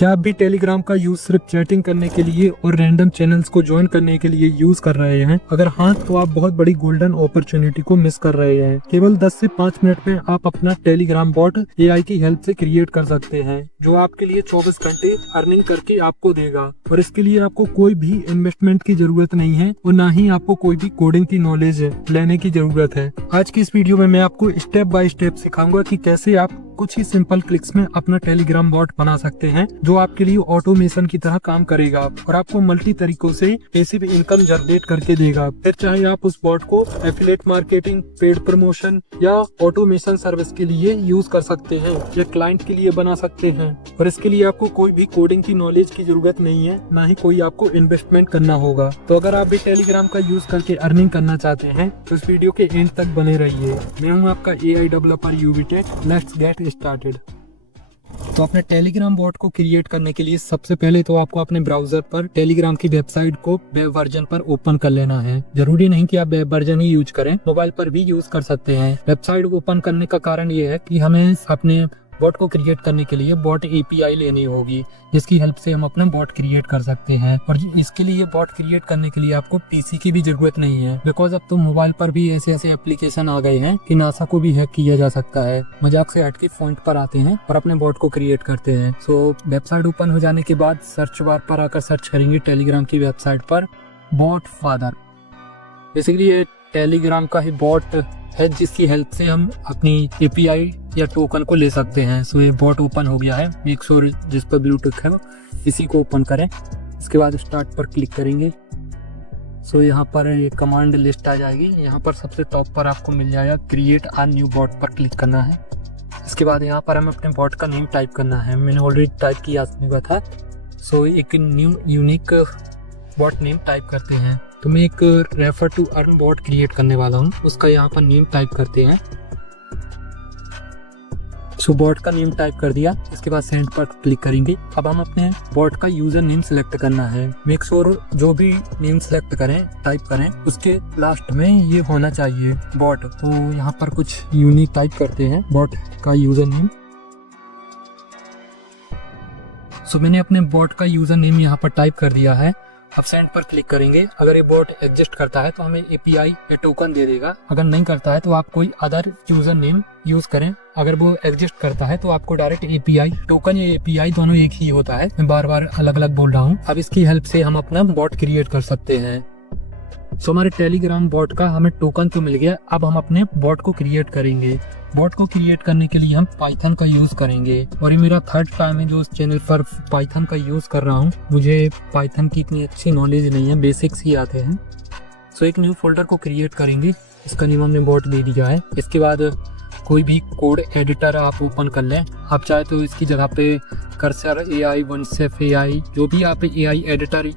क्या आप भी टेलीग्राम का यूज सिर्फ चैटिंग करने के लिए और रैंडम चैनल्स को ज्वाइन करने के लिए यूज कर रहे हैं? अगर हाँ, तो आप बहुत बड़ी गोल्डन अपॉर्चुनिटी को मिस कर रहे हैं। केवल 10 से 5 मिनट में आप अपना टेलीग्राम बॉट एआई की हेल्प से क्रिएट कर सकते हैं, जो आपके लिए 24 घंटे अर्निंग करके आपको देगा। और इसके लिए आपको कोई भी इन्वेस्टमेंट की जरूरत नहीं है और ना ही आपको कोई भी कोडिंग की नॉलेज लेने की जरूरत है। आज की इस वीडियो में मैं आपको स्टेप बाय स्टेप सिखाऊंगा कि कैसे आप कुछ ही सिंपल क्लिक्स में अपना टेलीग्राम बॉट बना सकते हैं, जो आपके लिए ऑटोमेशन की तरह काम करेगा और आपको मल्टी तरीकों से पैसिव इनकम जनरेट करके देगा। फिर चाहे आप उस बॉट को एफिलिएट मार्केटिंग, पेड प्रमोशन या ऑटोमेशन सर्विस के लिए यूज कर सकते हैं या क्लाइंट के लिए बना सकते हैं। और इसके लिए आपको कोई भी कोडिंग की नॉलेज की जरूरत नहीं है, ना ही कोई आपको इन्वेस्टमेंट करना होगा। तो अगर आप भी टेलीग्राम का यूज करके अर्निंग करना चाहते हैं तो इस वीडियो के एंड तक बने रहिए। मैं हूँ आपका AI developer UV tech. Let's get started. तो अपने टेलीग्राम बॉट को क्रिएट करने के लिए सबसे पहले तो आपको अपने ब्राउजर पर टेलीग्राम की वेबसाइट को वेब वर्जन पर ओपन कर लेना है। जरूरी नहीं कि आप वेब वर्जन ही यूज करें, मोबाइल पर भी यूज कर सकते हैं। वेबसाइट ओपन करने का कारण ये है कि हमें अपने बॉट को क्रिएट करने के लिए बॉट एपीआई लेनी होगी, जिसकी हेल्प से हम अपना बॉट क्रिएट कर सकते हैं। और इसके लिए बॉट क्रिएट करने के लिए आपको पीसी की भी जरूरत नहीं है, बिकॉज अब तो मोबाइल पर भी ऐसे ऐसे एप्लीकेशन आ गए हैं कि नासा को भी हैक किया जा सकता है। मजाक से हटके पॉइंट पर आते हैं और अपने बॉट को क्रिएट करते हैं। सो वेबसाइट ओपन हो जाने के बाद सर्च बार पर आकर सर्च करेंगे टेलीग्राम की वेबसाइट पर बॉट फादर। बेसिकली ये टेलीग्राम का ही बॉट है, जिसकी हेल्प से हम अपनी एपीआई या टोकन को ले सकते हैं। सो ये बॉट ओपन हो गया है। मेक श्योर जिस पर ब्लू टिक है इसी को ओपन करें। इसके बाद स्टार्ट पर क्लिक करेंगे। सो यहाँ पर एक कमांड लिस्ट आ जाएगी। यहाँ पर सबसे टॉप पर आपको मिल जाएगा क्रिएट अ न्यू बॉट पर क्लिक करना है। इसके बाद यहाँ पर हमें अपने बॉट का नेम टाइप करना है। मैंने ऑलरेडी टाइप किया हुआ था। सो एक new unique bot name type करते हैं। तो मैं एक refer to earn bot create करने वाला हूँ, उसका यहाँ पर नेम टाइप करते हैं। सो बॉट का नेम टाइप कर दिया। इसके बाद सेंड पर क्लिक करेंगे। अब हम अपने बॉट का यूजर नेम सिलेक्ट करना है। मेक श्योर जो भी नेम सिलेक्ट करें, टाइप करें, उसके लास्ट में ये होना चाहिए बॉट। तो यहाँ पर कुछ यूनिक टाइप करते हैं बॉट का यूजर नेम। सो मैंने अपने बॉट का यूजर नेम यहाँ पर टाइप कर दिया है। अब सेंड पर क्लिक करेंगे। अगर ये बॉट एग्जिस्ट करता है तो हमें एपीआई या टोकन दे देगा। अगर नहीं करता है तो आप कोई अदर यूजर नेम यूज करें। अगर वो एग्जिस्ट करता है तो आपको डायरेक्ट एपीआई, टोकन या एपीआई दोनों एक ही होता है। मैं बार बार अलग अलग बोल रहा हूँ। अब इसकी हेल्प से हम अपना बॉट क्रिएट कर सकते हैं। सो हमारे टेलीग्राम बॉट का हमें टोकन तो मिल गया। अब हम अपने बॉट को क्रिएट करेंगे। बॉट को क्रिएट करने के लिए हम पाइथन का यूज करेंगे। और ये मेरा थर्ड टाइम है जो इस चैनल पर पाइथन का यूज कर रहा हूँ। मुझे पाइथन की इतनी अच्छी नॉलेज नहीं है, बेसिक्स ही आते हैं। सो एक न्यू फोल्डर को क्रिएट करेंगे। इसका नेम हमने बॉट दे दिया है। इसके बाद कोई भी कोड एडिटर आप ओपन कर लें। आप चाहे तो इसकी जगह पे कर्सर एआई, वनसेफ एआई, जो भी आप एआई एडिटर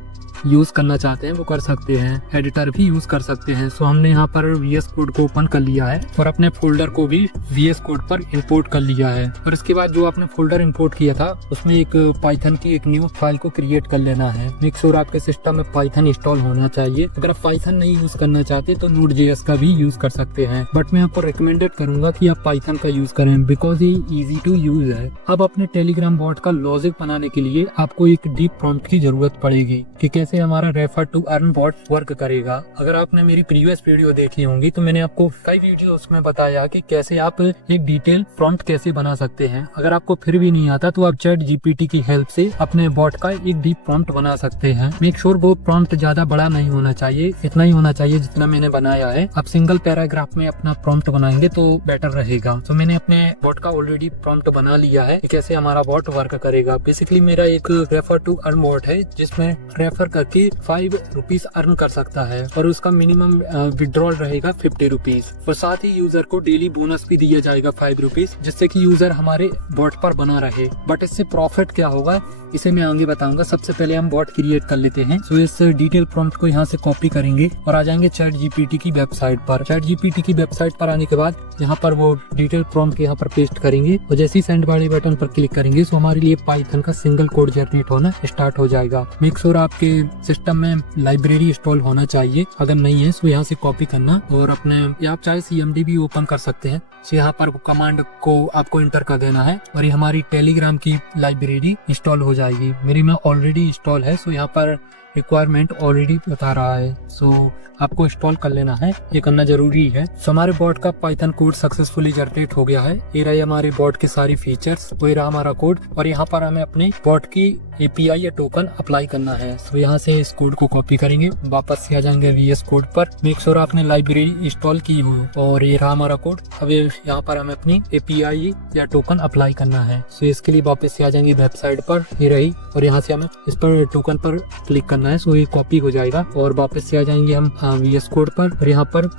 यूज करना चाहते हैं वो कर सकते हैं। एडिटर भी यूज कर सकते हैं। सो हमने यहाँ पर VS कोड को ओपन कर लिया है और अपने फोल्डर को भी VS कोड पर इंपोर्ट कर लिया है। और इसके बाद जो आपने फोल्डर इंपोर्ट किया था उसमें एक पाइथन की एक न्यू फाइल को क्रिएट कर लेना है। मेक श्योर आपके सिस्टम में पाइथन इंस्टॉल होना चाहिए। अगर आप पाइथन नहीं यूज करना चाहते तो Node.js का भी यूज कर सकते हैं, बट मैं आपको रिकमेंडेड करूंगा कि आप पाइथन का यूज करें, बिकॉज ये इजी टू यूज है। अब अपने टेलीग्राम बॉट का लॉजिक बनाने के लिए आपको एक डीप प्रॉम्प्ट की जरूरत पड़ेगी कि कैसे हमारा refer to earn bot work करेगा। अगर आपने मेरी प्रीवियस वीडियो देखी होंगी तो मैंने आपको कई वीडियो उसमें बताया कि कैसे आप एक डिटेल प्रॉम्प्ट कैसे बना सकते हैं। अगर आपको फिर भी नहीं आता तो आप चैट जीपीटी की हेल्प से अपने बॉट का एक डीप प्रॉम्प्ट बना सकते हैं। मेक श्योर वो प्रॉम्प्ट ज्यादा बड़ा नहीं होना चाहिए, इतना ही होना चाहिए जितना मैंने बनाया है। आप सिंगल पैराग्राफ में अपना प्रॉम्प्ट बनाएंगे तो बेटर रहेगा। तो मैंने अपने बॉट का ऑलरेडी प्रॉम्प्ट बना लिया है कि कैसे हमारा बॉट वर्क करेगा। बेसिकली मेरा एक रेफर टू अर्न बॉट है जिसमें रेफर करके 5 रुपीज अर्न कर सकता है और उसका मिनिमम विड्रॉल रहेगा 50 रुपीज। और साथ ही यूजर को डेली बोनस भी दिया जाएगा 5 रुपीज, जिससे कि यूजर हमारे बॉट पर बना रहे। बट इससे प्रॉफिट क्या होगा इसे मैं आगे बताऊंगा। सबसे पहले हम बॉट क्रिएट कर लेते हैं। सो इस डिटेल प्रॉम्प्ट को यहाँ से कॉपी करेंगे और आ जाएंगे चैट जीपीटी की वेबसाइट पर। चैट जीपीटी की वेबसाइट पर आने के बाद यहाँ पर वो डिटेल प्रॉम्प्ट यहाँ पर पेस्ट करेंगे और जैसे ही सेंड वाले बटन पर क्लिक करेंगे तो हमारे लिए पाइथन का सिंगल कोड जनरेट होना स्टार्ट हो जाएगा। मेक श्योर आपके सिस्टम में लाइब्रेरी इंस्टॉल होना चाहिए। अगर नहीं है तो यहाँ से कॉपी करना और अपने आप चाहे CMD भी ओपन कर सकते हैं। तो यहाँ पर कमांड को आपको इंटर कर देना है और ये हमारी टेलीग्राम की लाइब्रेरी इंस्टॉल हो जाएगी। मेरी में ऑलरेडी इंस्टॉल है, सो यहाँ पर रिक्वायरमेंट ऑलरेडी बता रहा है, सो आपको इंस्टॉल कर लेना है, ये करना जरूरी है। सो हमारे बॉट का पाइथन कोड सक्सेसफुली जनरेट हो गया है। ये रही हमारे बॉट के सारी फीचर्स, वही रहा हमारा कोड और यहाँ पर हमें अपने बॉट की एपीआई या टोकन अप्लाई करना है। सो यहाँ से इस कोड को कॉपी करेंगे, वापस से आ जाएंगे वीएस कोड पर, मेक श्योर आपने लाइब्रेरी इंस्टॉल की हो और ये रहा हमारा कोड। अब यहाँ पर हमें अपनी एपीआई या टोकन अप्लाई करना है। सो इसके लिए वापस से आ जाएंगे वेबसाइट पर, ये रही, और यहाँ से हमें इस पर टोकन पर क्लिक करना है। सो ये कॉपी हो जाएगा और वापस से आ जाएंगे हम वीएस कोड पर और यहाँ पर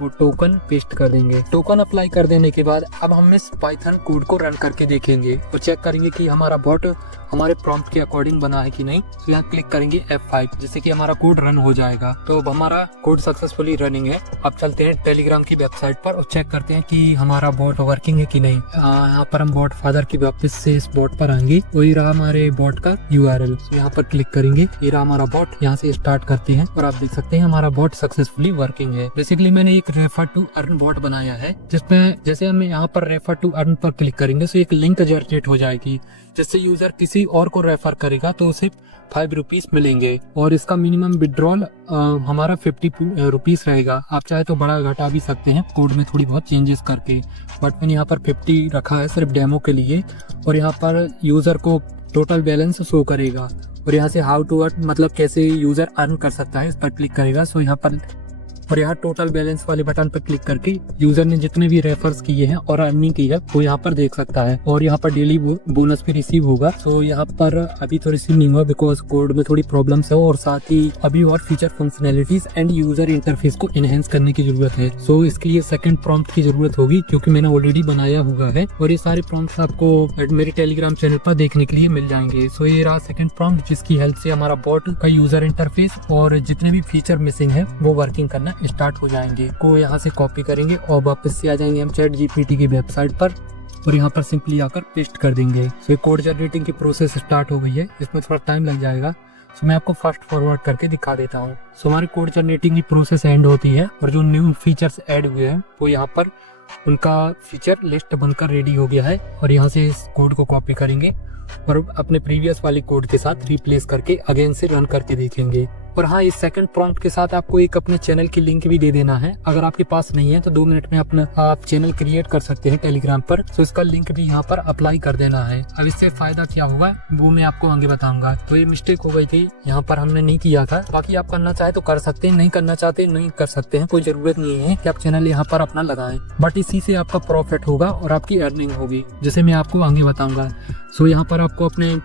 वो टोकन पेस्ट कर देंगे। टोकन अप्लाई कर देने के बाद अब हम इस पाइथन कोड को रन करके देखेंगे और चेक करेंगे कि हमारा बॉट हमारे प्रॉम्प्ट के अकॉर्डिंग बना है कि नहीं। तो यहाँ क्लिक करेंगे F5 जिससे कि हमारा कोड रन हो जाएगा। तो अब हमारा कोड सक्सेसफुली रनिंग है। अब चलते हैं टेलीग्राम की वेबसाइट पर और चेक करते हैं कि हमारा बॉट वर्किंग है कि नहीं। यहाँ पर हम बॉट फादर की वापस से इस बॉट पर आएंगे, वही रहा हमारे बॉट का URL। तो यहाँ पर क्लिक करेंगे, ये रहा हमारा बॉट। यहाँ से स्टार्ट करते हैं और आप देख सकते हैं हमारा बॉट सक्सेसफुली वर्किंग है। बेसिकली मैंने एक रेफर टू अर्न बॉट बनाया है जिसमें जैसे हम यहाँ पर रेफर टू अर्न पर क्लिक करेंगे तो एक लिंक जनरेट हो जाएगी जिससे यूजर किसी और को रेफर करेगा तो उसे 5 रुपीज मिलेंगे और इसका मिनिमम विड्रॉल हमारा 50 रुपीज रहेगा। आप चाहे तो बड़ा घटा भी सकते हैं कोड में थोड़ी बहुत चेंजेस करके, बट मैंने यहाँ पर 50 रखा है सिर्फ डेमो के लिए। और यहाँ पर यूजर को टोटल बैलेंस शो करेगा और यहाँ से हाउ टू अर्न मतलब कैसे यूजर अर्न कर सकता है इस पर क्लिक करेगा। सो यहाँ पर और यहाँ टोटल बैलेंस वाले बटन पर क्लिक करके यूजर ने जितने भी रेफर्स किए हैं और अर्निंग की है वो यहाँ पर देख सकता है और यहाँ पर डेली बोनस भी रिसीव होगा। सो यहाँ पर अभी तो रिसीव नहीं हुआ बिकॉज कोड में थोड़ी प्रॉब्लम्स है और साथ ही अभी और feature functionalities and user interface को एनहेंस करने की जरूरत है। सो इसके लिए सेकंड प्रॉम्प्ट की जरूरत होगी क्योंकि मैंने ऑलरेडी बनाया हुआ है और ये सारे प्रॉम्प्ट्स आपको मेरे टेलीग्राम चैनल पर देखने के लिए मिल जाएंगे। सो ये रहा सेकंड प्रॉम्प्ट जिसकी हेल्प से हमारा बॉट का यूजर इंटरफेस और जितने भी फीचर मिसिंग है वो वर्किंग करना स्टार्ट हो जाएंगे। को यहाँ से कॉपी करेंगे और वापस से आ जाएंगे हम ChatGPT की वेबसाइट पर और यहाँ पर सिंपली आकर पेस्ट कर देंगे। सो कोड जनरेटिंग की प्रोसेस स्टार्ट हो गई है, इसमें थोड़ा टाइम लग जाएगा। सो मैं आपको फास्ट फॉरवर्ड करके दिखा देता हूँ। सो हमारी कोड जनरेटिंग की प्रोसेस एंड होती है और जो न्यू फीचर्स ऐड हुए हैं वो यहाँ पर उनका फीचर लिस्ट बनकर रेडी हो गया है और यहाँ से इस कोड को कॉपी करेंगे और अपने प्रीवियस वाली कोड के साथ रिप्लेस करके अगेन से रन करके देखेंगे। और हाँ, इस सेकंड प्रॉम्प्ट के साथ आपको एक अपने चैनल की लिंक भी दे देना है। अगर आपके पास नहीं है तो 2 मिनट में अपना आप चैनल क्रिएट कर सकते हैं टेलीग्राम पर। तो इसका लिंक भी यहाँ पर अप्लाई कर देना है। अब इससे फायदा क्या होगा वो मैं आपको आगे बताऊंगा। तो ये मिस्टेक हो गई थी, यहाँ पर हमने नहीं किया था। बाकी आप करना चाहे तो कर सकते हैं, नहीं करना चाहते नहीं कर सकते हैं, कोई जरूरत नहीं है कि आप चैनल यहाँ पर अपना लगाएं। बट इसी से आपका प्रॉफिट होगा और आपकी अर्निंग होगी जिसे मैं आपको आगे बताऊंगा। सो यहाँ पर आपको अपने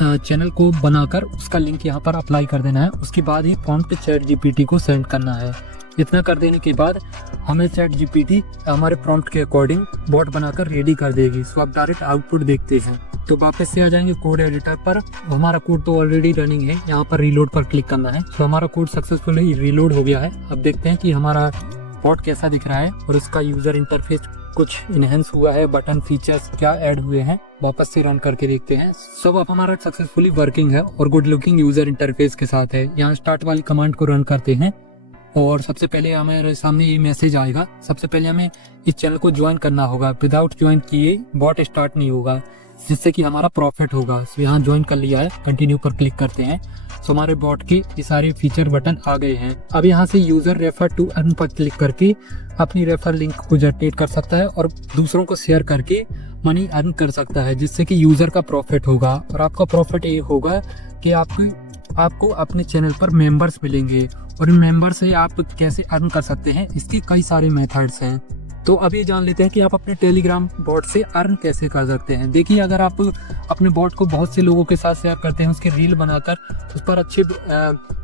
चैनल को बनाकर उसका लिंक यहाँ पर अप्लाई कर देना है। उसके बाद ही प्रॉम्प्ट ChatGPT को सेंड करना है। इतना कर देने के बाद हमें ChatGPT हमारे प्रॉम्प्ट के अकॉर्डिंग बॉट बनाकर रेडी कर देगी। सो आप डायरेक्ट आउटपुट देखते हैं। तो वापस से आ जाएंगे कोड एडिटर पर। हमारा कोड तो ऑलरेडी रनिंग है, यहाँ पर रीलोड पर क्लिक करना है। तो हमारा कोड सक्सेसफुली रीलोड हो गया है। अब देखते हैं कि हमारा बॉट कैसा दिख रहा है और इसका यूजर इंटरफेस कुछ इनहेंस हुआ है, बटन फीचर्स क्या ऐड हुए हैं। वापस से रन करके देखते हैं। सब अब हमारा सक्सेसफुली वर्किंग है और गुड लुकिंग यूजर इंटरफेस के साथ है। यहाँ स्टार्ट वाली कमांड को रन करते हैं और सबसे पहले हमारे सामने ये मैसेज आएगा। सबसे पहले हमें इस चैनल को ज्वाइन करना होगा। विदाउट ज्वाइन किए बॉट स्टार्ट नहीं होगा जिससे कि हमारा प्रॉफिट होगा। सो यहाँ ज्वाइन कर लिया है, कंटिन्यू पर क्लिक करते हैं। सो हमारे बॉट के ये सारे फीचर बटन आ गए हैं। अब यहाँ से यूजर रेफर टू अर्न पर क्लिक करके अपनी रेफर लिंक को जनरेट कर सकता है और दूसरों को शेयर करके मनी अर्न कर सकता है जिससे कि यूजर का प्रॉफिट होगा। और आपका प्रॉफिट ये होगा कि आपको अपने चैनल पर मेंबर्स मिलेंगे और इन मेंबर से आप कैसे अर्न कर सकते हैं इसके कई सारे मेथड्स हैं। तो अभी जान लेते हैं कि आप अपने टेलीग्राम बॉट से अर्न कैसे कर सकते हैं। देखिए, अगर आप अपने बॉट को बहुत से लोगों के साथ शेयर करते हैं, उसके रील बनाकर उस पर अच्छे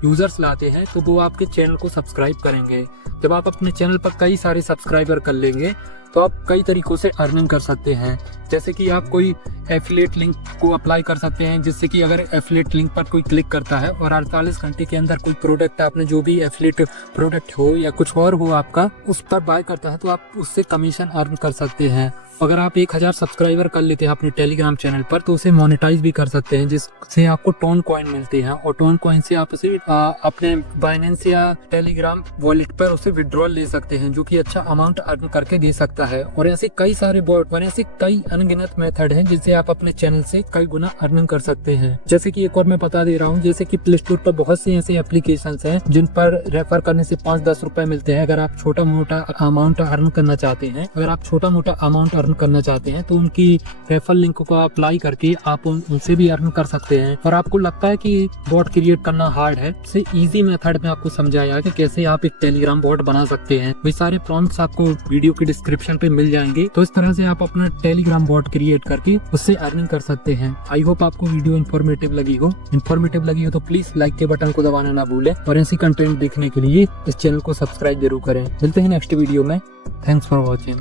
यूजर्स लाते हैं तो वो आपके चैनल को सब्सक्राइब करेंगे। जब आप अपने चैनल पर कई सारे सब्सक्राइबर कर लेंगे तो आप कई तरीकों से अर्निंग कर सकते हैं। जैसे कि आप कोई एफिलिएट लिंक को अप्लाई कर सकते हैं जिससे कि अगर एफिलिएट लिंक पर कोई क्लिक करता है और 48 घंटे के अंदर कोई प्रोडक्ट आपने जो भी एफिलिएट प्रोडक्ट हो या कुछ और हो आपका उस पर बाय करता है तो आप उससे कमीशन अर्न कर सकते हैं। अगर आप 1000 सब्सक्राइबर कर लेते हैं अपने टेलीग्राम चैनल पर तो उसे मोनेटाइज भी कर सकते हैं, जिससे आपको टोन कॉइन मिलते हैं और टोन कॉइन से आप उसे अपने बाइनेंस या टेलीग्राम वॉलेट पर उसे विड्रॉल ले सकते हैं, जो कि अच्छा अमाउंट अर्न करके दे सकता है। और ऐसे कई सारे बॉट और ऐसे कई अनगिनत मेथड हैं जिससे आप अपने चैनल से कई गुना अर्निंग कर सकते हैं। जैसे कि एक और मैं बता दे रहा हूँ, जैसे कि प्ले स्टोर पर बहुत सी ऐसी एप्लीकेशंस हैं जिन पर रेफर करने से 5-10 रुपए मिलते हैं। अगर आप छोटा मोटा अमाउंट अर्न करना चाहते हैं तो उनकी रेफर लिंक को अप्लाई करके आप उनसे भी अर्न कर सकते हैं। और आपको लगता है कि बॉट क्रिएट करना हार्ड है, इससे इजी मेथड में आपको समझाया कि कैसे आप एक टेलीग्राम बॉट बना सकते हैं। वे सारे प्रॉम्प्ट्स आपको वीडियो की डिस्क्रिप्शन पे मिल जाएंगे। तो इस तरह से आप अपना टेलीग्राम बॉट क्रिएट करके उससे अर्निंग कर सकते हैं। आई होप आपको वीडियो इन्फॉर्मेटिव लगी हो तो प्लीज लाइक के बटन को दबाना ना भूलें और ऐसी कंटेंट देखने के लिए इस चैनल को सब्सक्राइब जरूर करें। मिलते हैं नेक्स्ट वीडियो में। Thanks for watching.